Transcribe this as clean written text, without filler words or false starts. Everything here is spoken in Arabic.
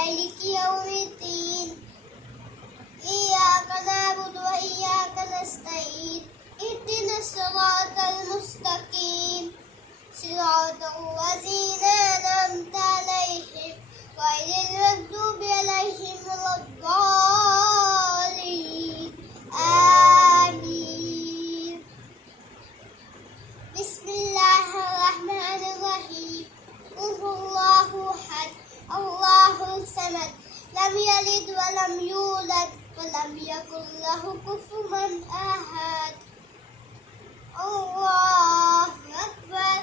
مالك يوم الدين إياك نعبد وإياك نستعين اهدنا الصراط المستقيم صراط الذين أنعمت عليهم غير المغضوب عليهم ولا الضالين آمين. بسم الله الرحمن الرحيم. قل هو الله أحد الله الصمد لم يلد ولم يولد ولم يكن له كفوا أحد. الله أكبر.